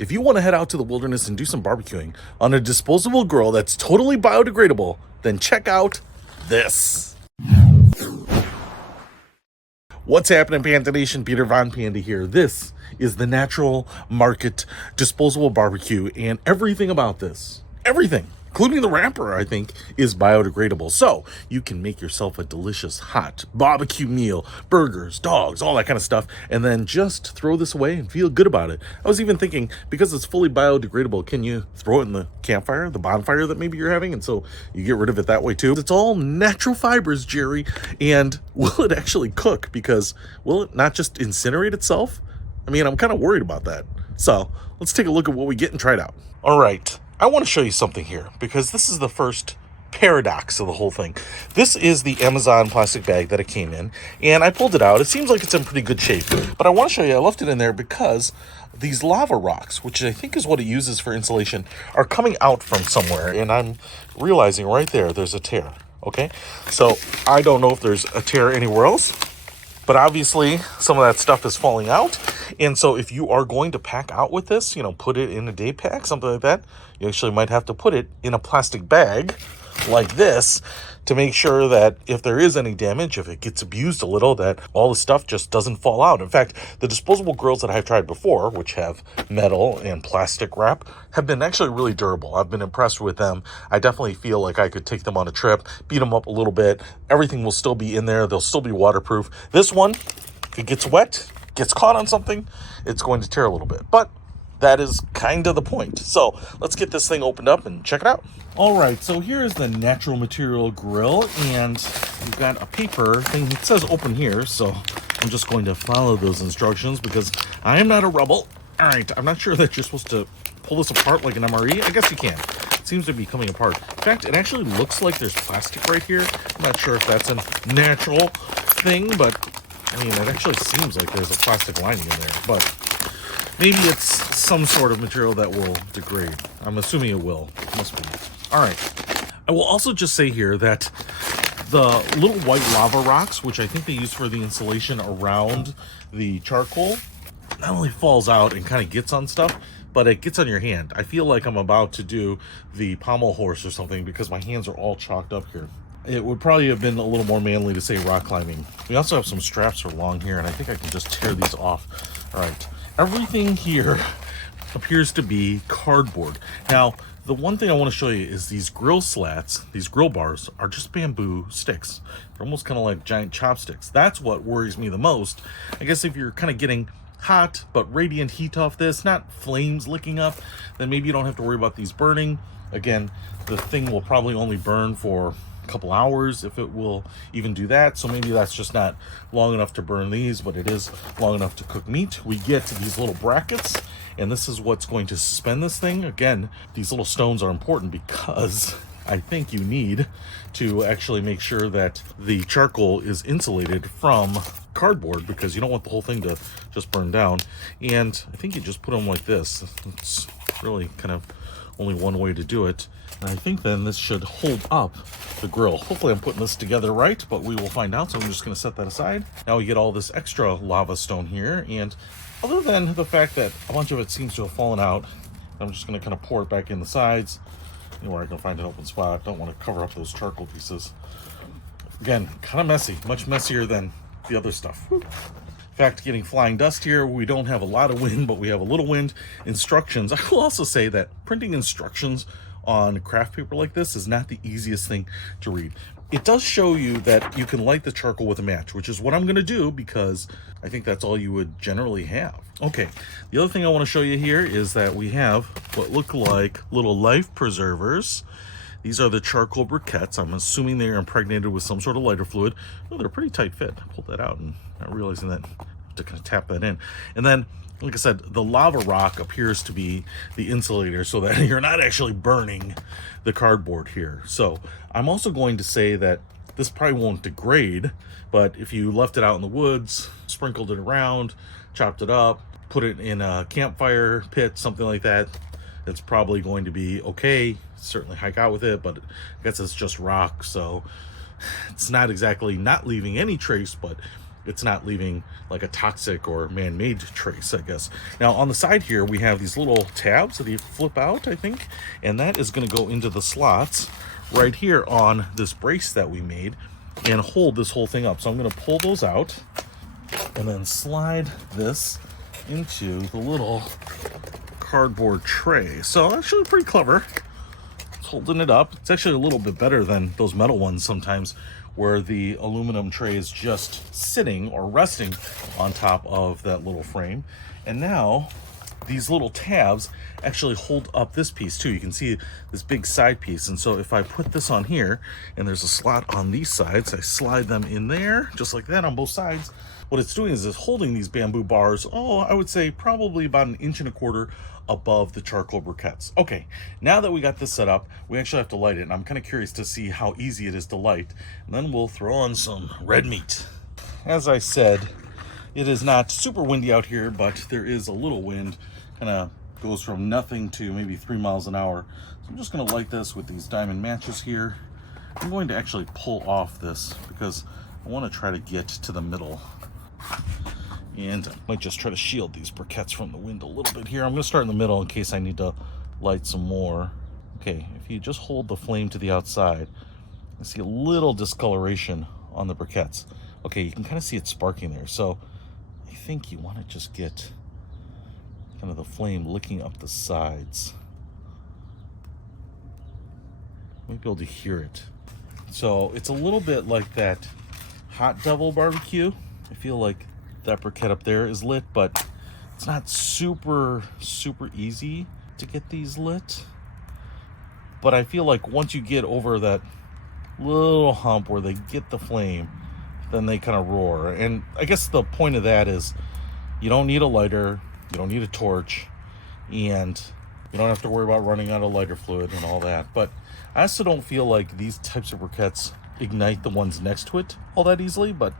If you want to head out to the wilderness and do some barbecuing on a disposable grill that's totally biodegradable, then check out this. What's happening, Panda Nation? Peter Von Panda here. This is the Natural Market Disposable Barbecue, and everything about this, everything, including the wrapper, I think, is biodegradable. So you can make yourself a delicious hot barbecue meal, burgers, dogs, all that kind of stuff, and then just throw this away and feel good about it. I was even thinking, because it's fully biodegradable, can you throw it in the campfire, the bonfire that maybe you're having, and so you get rid of it that way too? It's all natural fibers, Jerry, and will it actually cook? Because will it not just incinerate itself? I mean, I'm kind of worried about that. So let's take a look at what we get and try it out. All right. I want to show you something here because this is the first paradox of the whole thing. This is the Amazon plastic bag that it came in, and I pulled it out. It seems like it's in pretty good shape, but I want to show you I left it in there because these lava rocks, which I think is what it uses for insulation, are coming out from somewhere, and I'm realizing right there's a tear. Okay, so I don't know if there's a tear anywhere else, but obviously some of that stuff is falling out. And so if you are going to pack out with this, put it in a day pack, something like that, you actually might have to put it in a plastic bag like this to make sure that if there is any damage, if it gets abused a little, that all the stuff just doesn't fall out. In fact, the disposable grills that I've tried before, which have metal and plastic wrap, have been actually really durable. I've been impressed with them. I definitely feel like I could take them on a trip, beat them up a little bit. Everything will still be in there. They'll still be waterproof. This one, if it gets wet, gets caught on something, it's going to tear a little bit. But that is kind of the point. So let's get this thing opened up and check it out. All right, so here's the natural material grill, and we've got a paper thing. It says open here, so I'm just going to follow those instructions because I am not a rebel. All right, I'm not sure that you're supposed to pull this apart like an MRE. I guess you can. It seems to be coming apart. In fact, it actually looks like there's plastic right here. I'm not sure if that's a natural thing, but I mean, it actually seems like there's a plastic lining in there, but maybe it's some sort of material that will degrade. I'm assuming it will. It must be. All right. I will also just say here that the little white lava rocks, which I think they use for the insulation around the charcoal, not only falls out and kind of gets on stuff, but it gets on your hand. I feel like I'm about to do the pommel horse or something because my hands are all chalked up here. It would probably have been a little more manly to say rock climbing. We also have some straps for long here, and I think I can just tear these off. All right. Everything here appears to be cardboard. Now, the one thing I want to show you is these grill slats, these grill bars, are just bamboo sticks. They're almost kind of like giant chopsticks. That's what worries me the most. I guess if you're kind of getting hot but radiant heat off this, not flames licking up, then maybe you don't have to worry about these burning. Again, the thing will probably only burn for couple hours if it will even do that, so maybe that's just not long enough to burn these, but it is long enough to cook meat. We get these little brackets, and this is what's going to suspend this thing. Again, these little stones are important because I think you need to actually make sure that the charcoal is insulated from cardboard because you don't want the whole thing to just burn down. And I think you just put them like this. It's really kind of only one way to do it. And I think then this should hold up the grill. Hopefully I'm putting this together right, but we will find out. So I'm just going to set that aside. Now we get all this extra lava stone here. And other than the fact that a bunch of it seems to have fallen out, I'm just going to kind of pour it back in the sides. Where I can find an open spot. Don't want to cover up those charcoal pieces. Again, kind of messy. Much messier than the other stuff. Whew. In fact, getting flying dust here. We don't have a lot of wind, but we have a little wind. Instructions. I will also say that printing instructions on craft paper like this is not the easiest thing to read. It does show you that you can light the charcoal with a match, which is what I'm going to do because I think that's all you would generally have. Okay, the other thing I want to show you here is that we have what look like little life preservers. These are the charcoal briquettes. I'm assuming they're impregnated with some sort of lighter fluid. Oh, they're a pretty tight fit. I pulled that out and not realizing that I have to kind of tap that in. And then, like I said, the lava rock appears to be the insulator so that you're not actually burning the cardboard here. So I'm also going to say that this probably won't degrade, but if you left it out in the woods, sprinkled it around, chopped it up, put it in a campfire pit, something like that, it's probably going to be okay. Certainly hike out with it, but I guess it's just rock, so it's not exactly not leaving any trace, but it's not leaving like a toxic or man-made trace, I guess. Now on the side here, we have these little tabs that you flip out, I think, and that is going to go into the slots right here on this brace that we made and hold this whole thing up. So I'm going to pull those out and then slide this into the little cardboard tray. So actually pretty clever. It's holding it up. It's actually a little bit better than those metal ones sometimes, where the aluminum tray is just sitting or resting on top of that little frame. And now these little tabs actually hold up this piece too. You can see this big side piece. And so if I put this on here and there's a slot on these sides, I slide them in there just like that on both sides. What it's doing is it's holding these bamboo bars, I would say probably about 1.25 inches above the charcoal briquettes. Okay, now that we got this set up, we actually have to light it, and I'm kind of curious to see how easy it is to light. And then we'll throw on some red meat. As I said, it is not super windy out here, but there is a little wind. Kind of goes from nothing to maybe 3 miles an hour. So I'm just going to light this with these diamond matches here. I'm going to actually pull off this because I want to try to get to the middle. And I might just try to shield these briquettes from the wind a little bit here. I'm going to start in the middle in case I need to light some more. Okay, if you just hold the flame to the outside, I see a little discoloration on the briquettes. Okay, you can kind of see it sparking there. So I think you want to just get kind of the flame licking up the sides. You might be able to hear it. So it's a little bit like that Hot Devil barbecue. I feel like that briquette up there is lit, but it's not super easy to get these lit. But I feel like once you get over that little hump where they get the flame, then they kind of roar. And I guess the point of that is you don't need a lighter, you don't need a torch, and you don't have to worry about running out of lighter fluid and all that. But I also don't feel like these types of briquettes ignite the ones next to it all that easily, but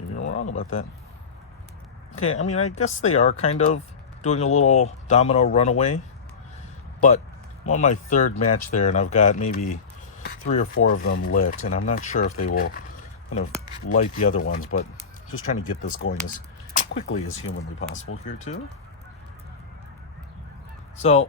maybe I'm wrong about that. Okay, I mean, I guess they are kind of doing a little domino runaway, but I'm on my third match there, and I've got maybe 3 or 4 of them lit, and I'm not sure if they will kind of light the other ones, but just trying to get this going as quickly as humanly possible here too. So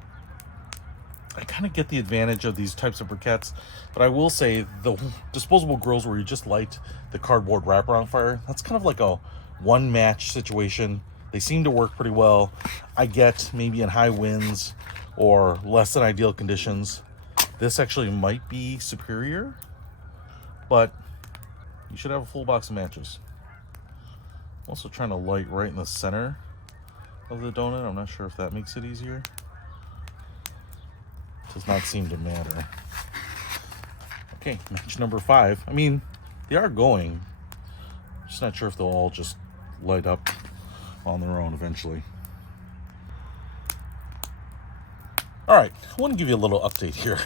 I kind of get the advantage of these types of briquettes, but I will say the disposable grills where you just light the cardboard wrapper on fire, that's kind of like a one match situation. They seem to work pretty well. I get maybe in high winds or less than ideal conditions, this actually might be superior, but you should have a full box of matches. I'm also trying to light right in the center of the donut. I'm not sure if that makes it easier. Does not seem to matter. Okay, match number 5. I mean, they are going. I'm just not sure if they'll all just light up on their own eventually. All right, I want to give you a little update here.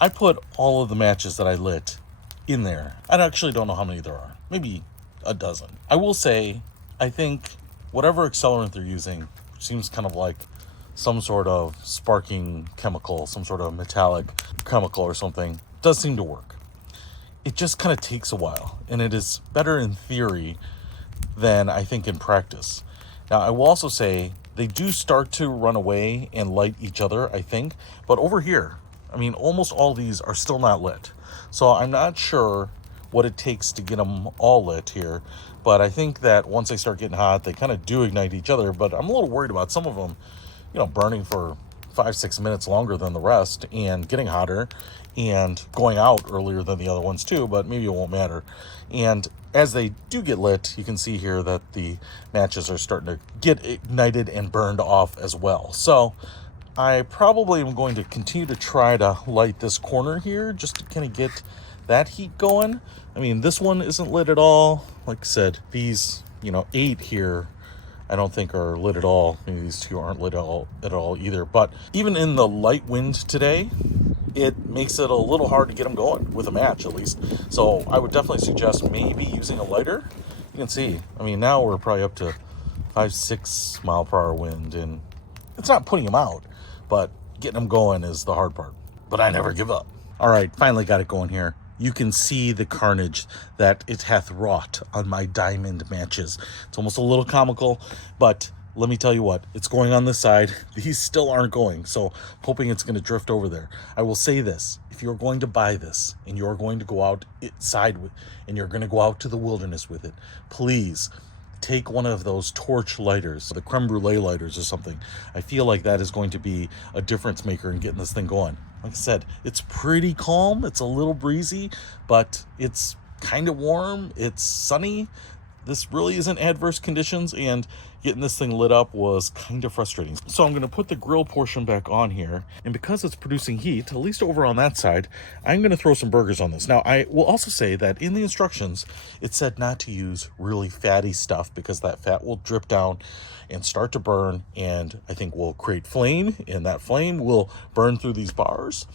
I put all of the matches that I lit in there. I actually don't know how many there are. Maybe a dozen. I will say, I think whatever accelerant they're using seems kind of like some sort of sparking chemical, some sort of metallic chemical or something. Does seem to work. It just kind of takes a while, and it is better in theory than I think in practice. Now, I will also say they do start to run away and light each other, I think. But over here, I mean, almost all these are still not lit. So I'm not sure what it takes to get them all lit here. But I think that once they start getting hot, they kind of do ignite each other. But I'm a little worried about some of them, burning for 5-6 minutes longer than the rest and getting hotter and going out earlier than the other ones too, but maybe it won't matter. And as they do get lit, you can see here that the matches are starting to get ignited and burned off as well. So I probably am going to continue to try to light this corner here just to kind of get that heat going. I mean, this one isn't lit at all. Like I said, these, 8 here I don't think are lit at all. Maybe these 2 aren't lit at all either. But even in the light wind today, it makes it a little hard to get them going with a match, at least. So I would definitely suggest maybe using a lighter. You can see, I mean, now we're probably up to 5-6 mile per hour wind, and it's not putting them out, but getting them going is the hard part. But I never give up. All right, finally got it going here. you can see the carnage that it hath wrought on my diamond matches. It's almost a little comical, but let me tell you what, it's going on this side. These still aren't going, so hoping it's going to drift over there. I will say this, if you're going to buy this and you're going to go outside with, and you're going to go out to the wilderness with it, please take one of those torch lighters, the creme brulee lighters or something. I feel like that is going to be a difference maker in getting this thing going. Like I said, it's pretty calm. It's a little breezy, but it's kind of warm. It's sunny. This really isn't adverse conditions, and getting this thing lit up was kind of frustrating. So I'm going to put the grill portion back on here, and because it's producing heat, at least over on that side, I'm going to throw some burgers on this. Now, I will also say that in the instructions, it said not to use really fatty stuff because that fat will drip down and start to burn, and I think will create flame, and that flame will burn through these bars.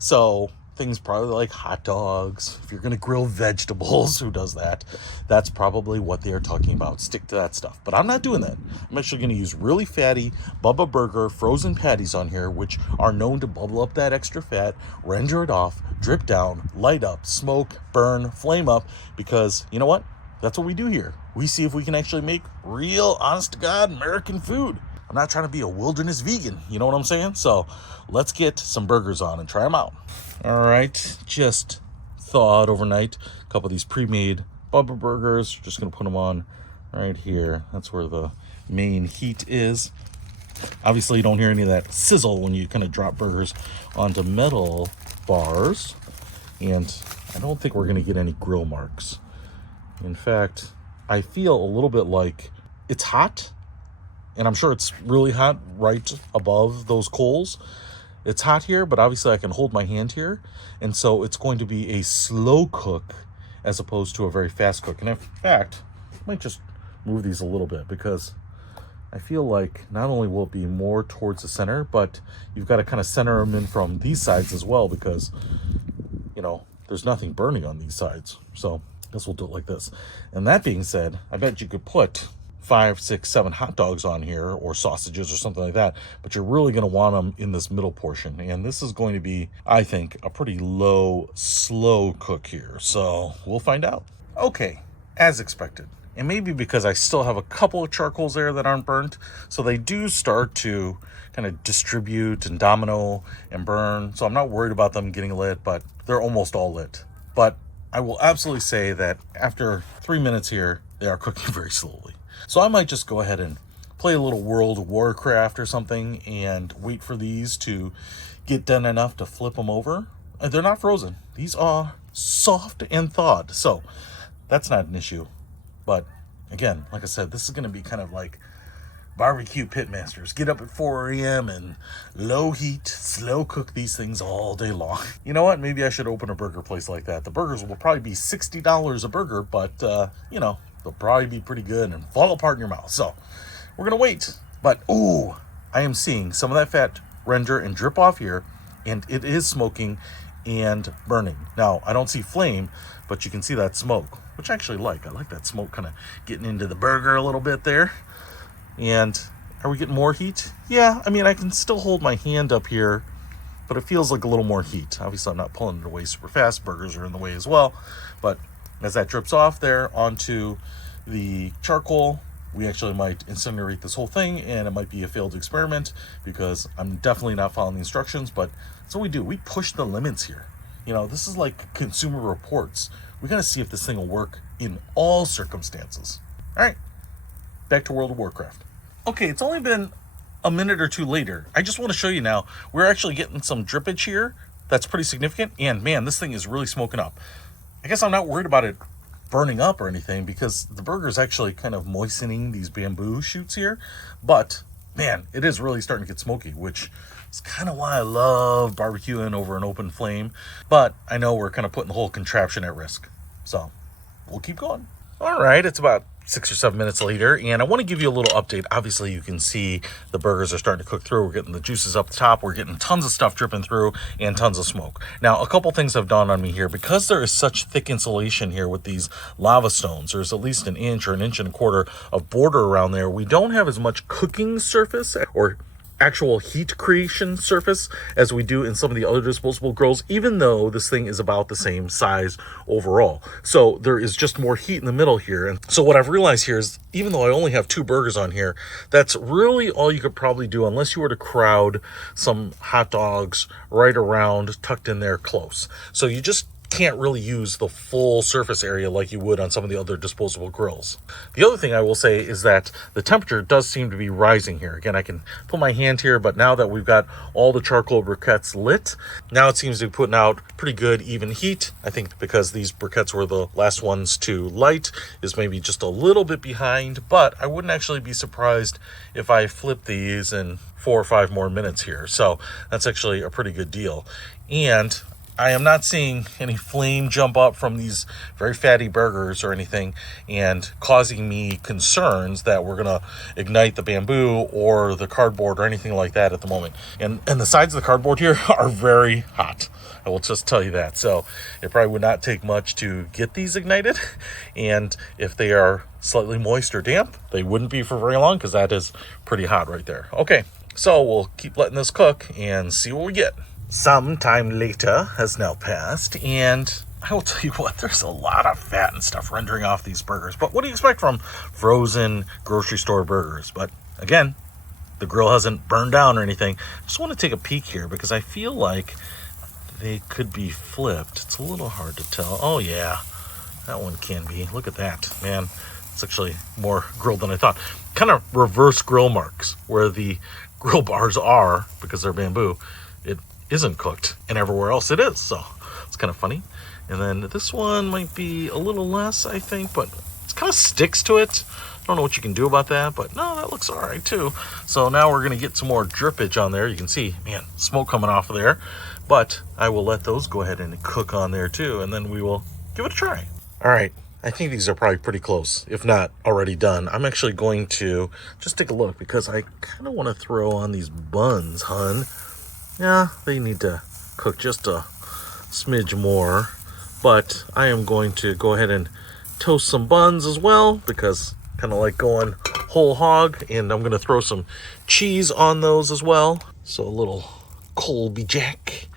So things probably like hot dogs, if you're going to grill vegetables, who does that? That's probably what they are talking about. Stick to that stuff. But I'm not doing that. I'm actually going to use really fatty Bubba Burger frozen patties on here, which are known to bubble up that extra fat, render it off, drip down, light up, smoke, burn, flame up, because you know what? That's what we do here. We see if we can actually make real, honest-to-God American food. I'm not trying to be a wilderness vegan, you know what I'm saying? So let's get some burgers on and try them out. All right, just thawed overnight. A couple of these pre-made Bubba burgers. Just gonna put them on right here. That's where the main heat is. Obviously, you don't hear any of that sizzle when you kind of drop burgers onto metal bars. And I don't think we're gonna get any grill marks. In fact, I feel a little bit like it's hot, and I'm sure it's really hot right above those coals. It's hot here, but obviously I can hold my hand here, and so it's going to be a slow cook as opposed to a very fast cook. And in fact, I might just move these a little bit because I feel like not only will it be more towards the center, but you've got to kind of center them in from these sides as well because, you know, there's nothing burning on these sides. So I guess we'll do it like this. And that being said, I bet you could put 5, 6, 7 hot dogs on here, or sausages or something like that, but you're really going to want them in this middle portion. And this is going to be, I think, a pretty low, slow cook here. So we'll find out. Okay, as expected. And maybe because I still have a couple of charcoals there that aren't burnt, so they do start to kind of distribute and domino and burn. So I'm not worried about them getting lit, but they're almost all lit. But I will absolutely say that after 3 minutes here, they are cooking very slowly. So I might just go ahead and play a little World of Warcraft or something and wait for these to get done enough to flip them over. And they're not frozen. These are soft and thawed. So that's not an issue. But again, like I said, this is going to be kind of like barbecue pitmasters. Get up at 4 a.m. and low heat, slow cook these things all day long. You know what? Maybe I should open a burger place like that. The burgers will probably be $60 a burger, but, you know, they'll probably be pretty good and fall apart in your mouth. So we're going to wait. But, ooh, I am seeing some of that fat render and drip off here, and it is smoking and burning. Now, I don't see flame, but you can see that smoke, which I actually like. I like that smoke kind of getting into the burger a little bit there. And are we getting more heat? Yeah, I mean, I can still hold my hand up here, but it feels like a little more heat. Obviously, I'm not pulling it away super fast. Burgers are in the way as well. But as that drips off there onto the charcoal, we actually might incinerate this whole thing, and it might be a failed experiment because I'm definitely not following the instructions. But that's what we do. We push the limits here. You know, this is like Consumer Reports. We got to see if this thing will work in all circumstances. All right, back to World of Warcraft. Okay, it's only been a minute or two later. I just want to show you now. We're actually getting some drippage here. That's pretty significant. And man, this thing is really smoking up. I guess I'm not worried about it burning up or anything because the burger is actually kind of moistening these bamboo shoots here. But man, it is really starting to get smoky, which is kind of why I love barbecuing over an open flame. But I know we're kind of putting the whole contraption at risk. So we'll keep going. All right, it's about 6 or 7 minutes later, and I want to give you a little update. Obviously, you can see the burgers are starting to cook through. We're getting the juices up the top. We're getting tons of stuff dripping through and tons of smoke. Now, a couple things have dawned on me here. Because there is such thick insulation here with these lava stones, there's at least an inch or an inch and a quarter of border around there. We don't have as much cooking surface or actual heat creation surface as we do in some of the other disposable grills, even though this thing is about the same size overall. So there is just more heat in the middle here. And so what I've realized here is, even though I only have 2 burgers on here, that's really all you could probably do unless you were to crowd some hot dogs right around, tucked in there close. So you just can't really use the full surface area like you would on some of the other disposable grills. The other thing I will say is that the temperature does seem to be rising here. Again, I can put my hand here, but now that we've got all the charcoal briquettes lit, now it seems to be putting out pretty good even heat. I think because these briquettes were the last ones to light, is maybe just a little bit behind, but I wouldn't actually be surprised if I flip these in 4 or 5 more minutes here. So that's actually a pretty good deal. And I am not seeing any flame jump up from these very fatty burgers or anything and causing me concerns that we're going to ignite the bamboo or the cardboard or anything like that at the moment. And the sides of the cardboard here are very hot. I will just tell you that. So it probably would not take much to get these ignited. And if they are slightly moist or damp, they wouldn't be for very long because that is pretty hot right there. Okay, so we'll keep letting this cook and see what we get. Some time later has now passed, and I will tell you what, there's a lot of fat and stuff rendering off these burgers. But what do you expect from frozen grocery store burgers? But again, the grill hasn't burned down or anything. I just want to take a peek here because I feel like they could be flipped. It's a little hard to tell. Oh yeah, that one can be. Look at that, man. It's actually more grilled than I thought. Kind of reverse grill marks where the grill bars are, because they're bamboo, it isn't cooked, and everywhere else it is. So it's kind of funny. And then this one might be a little less, I think, but it kind of sticks to it. I don't know what you can do about that, but no, that looks all right too. So now we're gonna get some more drippage on there. You can see, man, smoke coming off of there, but I will let those go ahead and cook on there too, and then we will give it a try. All right, I think these are probably pretty close, if not already done. I'm actually going to just take a look because I kind of want to throw on these buns, hun. Yeah, they need to cook just a smidge more, but I am going to go ahead and toast some buns as well because kind of like going whole hog, and I'm going to throw some cheese on those as well. So a little Colby Jack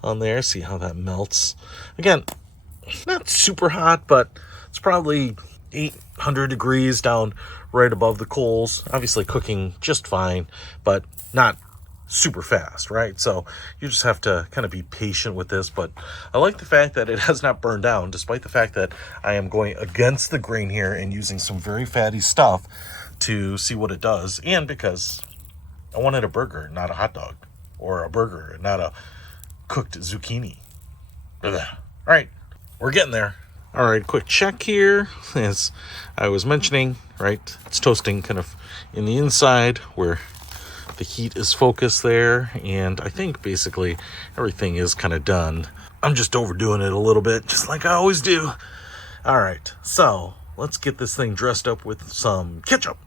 on there, see how that melts. Again, not super hot, but it's probably 800 degrees down right above the coals. Obviously cooking just fine, but not super fast, right? So you just have to kind of be patient with this. But I like the fact that it has not burned down, despite the fact that I am going against the grain here and using some very fatty stuff to see what it does. And because I wanted a burger, not a hot dog, or a burger, not a cooked zucchini. All right, we're getting there. All right, quick check here. As I was mentioning, right, it's toasting kind of in the inside where the heat is focused there, and I think basically everything is kind of done. I'm just overdoing it a little bit, just like I always do. All right, so let's get this thing dressed up with some ketchup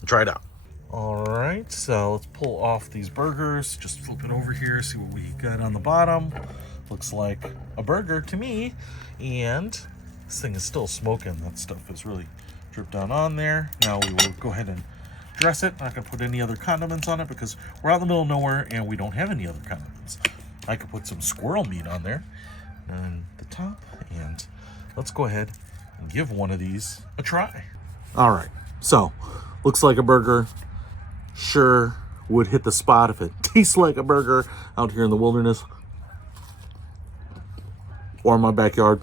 and try it out. All right, so let's pull off these burgers. Just flip it over here, see what we got on the bottom. Looks like a burger to me, and this thing is still smoking. That stuff is really dripped down on there. Now we will go ahead and dress it. Not gonna put any other condiments on it because we're out in the middle of nowhere and we don't have any other condiments. I could put some squirrel meat on there on the top, and let's go ahead and give one of these a try. All right, so looks like a burger. Sure would hit the spot if it tastes like a burger out here in the wilderness or in my backyard.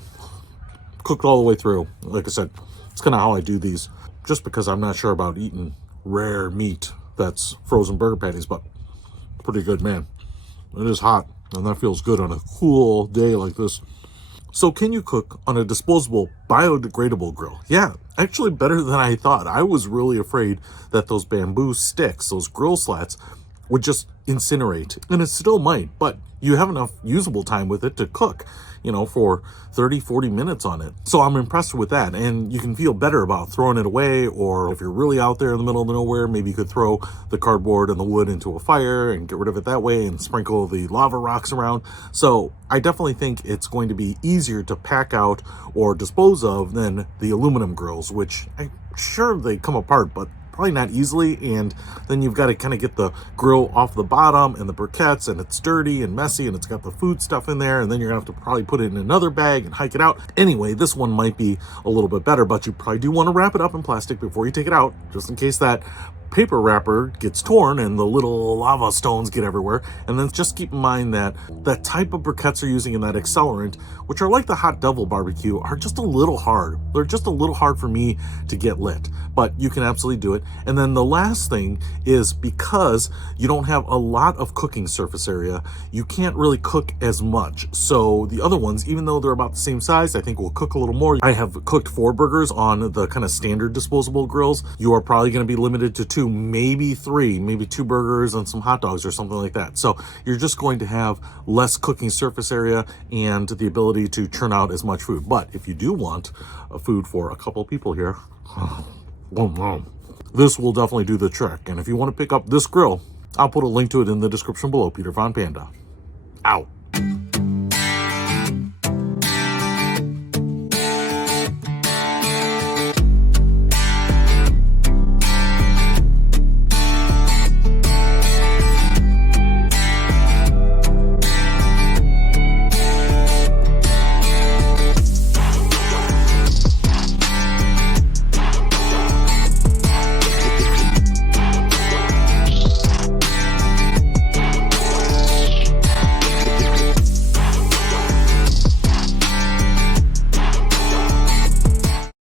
Cooked all the way through. Like I said, it's kind of how I do these, just because I'm not sure about eating rare meat that's frozen burger patties, but pretty good, man. It is hot, and that feels good on a cool day like this. So can you cook on a disposable biodegradable grill? Yeah, actually better than I thought. I was really afraid that those bamboo sticks, those grill slats, would just incinerate, and it still might, but you have enough usable time with it to cook, you know, for 30-40 minutes on it. So I'm impressed with that, and you can feel better about throwing it away, or if you're really out there in the middle of nowhere, maybe you could throw the cardboard and the wood into a fire and get rid of it that way and sprinkle the lava rocks around. So I definitely think it's going to be easier to pack out or dispose of than the aluminum grills, which I'm sure they come apart, but probably not easily, and then you've got to kind of get the grill off the bottom and the briquettes, and it's dirty and messy, and it's got the food stuff in there, and then you're gonna have to probably put it in another bag and hike it out. Anyway, this one might be a little bit better, but you probably do want to wrap it up in plastic before you take it out, just in case that paper wrapper gets torn and the little lava stones get everywhere. And then just keep in mind that that type of briquettes you're using in that accelerant, which are like the Hot Devil barbecue, are just a little hard. They're just a little hard for me to get lit, but you can absolutely do it. And then the last thing is, because you don't have a lot of cooking surface area, you can't really cook as much. So the other ones, even though they're about the same size, I think will cook a little more. I have cooked 4 burgers on the kind of standard disposable grills. You are probably going to be limited to 2, maybe 3, maybe 2 burgers and some hot dogs or something like that. So you're just going to have less cooking surface area and the ability to churn out as much food. But if you do want food for a couple people here, this will definitely do the trick. And if you want to pick up this grill, I'll put a link to it in the description below. Peter Von Panda, out.